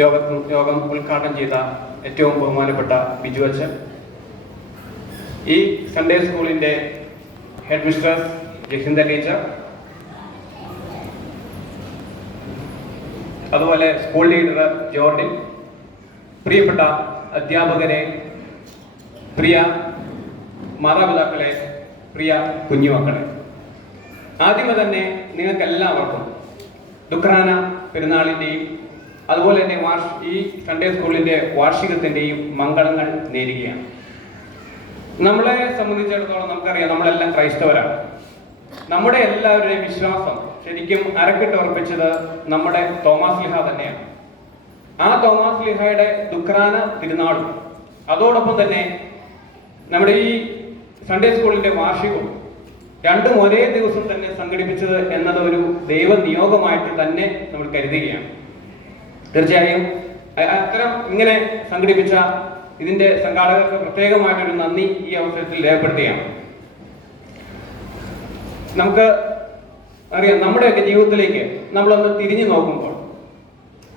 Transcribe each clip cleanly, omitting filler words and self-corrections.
യോഗം ഉദ്ഘാടനം ചെയ്ത ഏറ്റവും ബഹുമാനപ്പെട്ട ബിജു അച്ഛൻ, ഈ സൺഡേ സ്കൂളിൻ്റെ ഹെഡ് മിസ്ട്രസ് ജഹിന്ദ ടീച്ചർ, അതുപോലെ സ്കൂൾ ലീഡർ ജോർഡിൻ, പ്രിയപ്പെട്ട അധ്യാപകരെ, പ്രിയ മാതാപിതാക്കളെ, പ്രിയ കുഞ്ഞുമക്കളെ, ആദ്യമേ തന്നെ നിങ്ങൾക്കെല്ലാവർക്കും ദുഃഖറാന പെരുന്നാളിൻ്റെയും അതുപോലെ തന്നെ ഈ സൺഡേ സ്കൂളിൻ്റെ വാർഷികത്തിൻ്റെയും മംഗളങ്ങൾ നേരുകയാണ്. നമ്മളെ സംബന്ധിച്ചിടത്തോളം നമുക്കറിയാം, നമ്മളെല്ലാം ക്രൈസ്തവരാണ്. നമ്മുടെ എല്ലാവരുടെയും വിശ്വാസം ശരിക്കും അരക്കിട്ട് ഉറപ്പിച്ചത് നമ്മുടെ തോമാസ് ലീഹ തന്നെയാണ്. ആ തോമാസ് ലീഹയുടെ ദുഃഖറാന തിരുനാളും അതോടൊപ്പം തന്നെ നമ്മുടെ ഈ സൺഡേ സ്കൂളിൻ്റെ വാർഷികവും രണ്ടും ഒരേ ദിവസം തന്നെ സംഘടിപ്പിച്ചത് എന്നത് ഒരു ദൈവനിയോഗമായിട്ട് തന്നെ നമ്മൾ കരുതുകയാണ്. തീർച്ചയായും അത്തരം ഇങ്ങനെ സംഘടിപ്പിച്ച ഇതിന്റെ സംഘാടകർക്ക് പ്രത്യേകമായിട്ടൊരു നന്ദി ഈ അവസരത്തിൽ രേഖപ്പെടുത്തുകയാണ്. നമുക്ക് അറിയാം, നമ്മുടെയൊക്കെ ജീവിതത്തിലേക്ക് നമ്മളൊന്ന് തിരിഞ്ഞു നോക്കുമ്പോൾ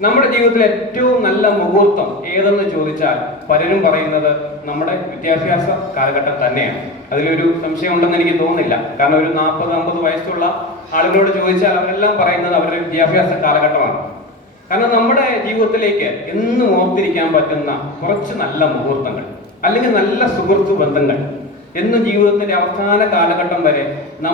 നമ്മുടെ ജീവിതത്തിലെ ഏറ്റവും നല്ല മുഹൂർത്തം ഏതെന്ന് ചോദിച്ചാൽ പലരും പറയുന്നത് നമ്മുടെ വിദ്യാഭ്യാസ കാലഘട്ടം തന്നെയാണ്. അതിലൊരു സംശയം ഉണ്ടെന്ന് എനിക്ക് തോന്നുന്നില്ല. കാരണം ഒരു 40-50 വയസ്സുള്ള ആളുകളോട് ചോദിച്ചാൽ അവരെല്ലാം പറയുന്നത് അവരുടെ വിദ്യാഭ്യാസ കാലഘട്ടമാണ്. കാരണം നമ്മുടെ ജീവിതത്തിലേക്ക് എന്നും ഓർത്തിരിക്കാൻ പറ്റുന്ന കുറച്ച് നല്ല മുഹൂർത്തങ്ങൾ അല്ലെങ്കിൽ നല്ല സുഹൃത്തു ബന്ധങ്ങൾ എന്നും ജീവിതത്തിന്റെ അവസാന കാലഘട്ടം വരെ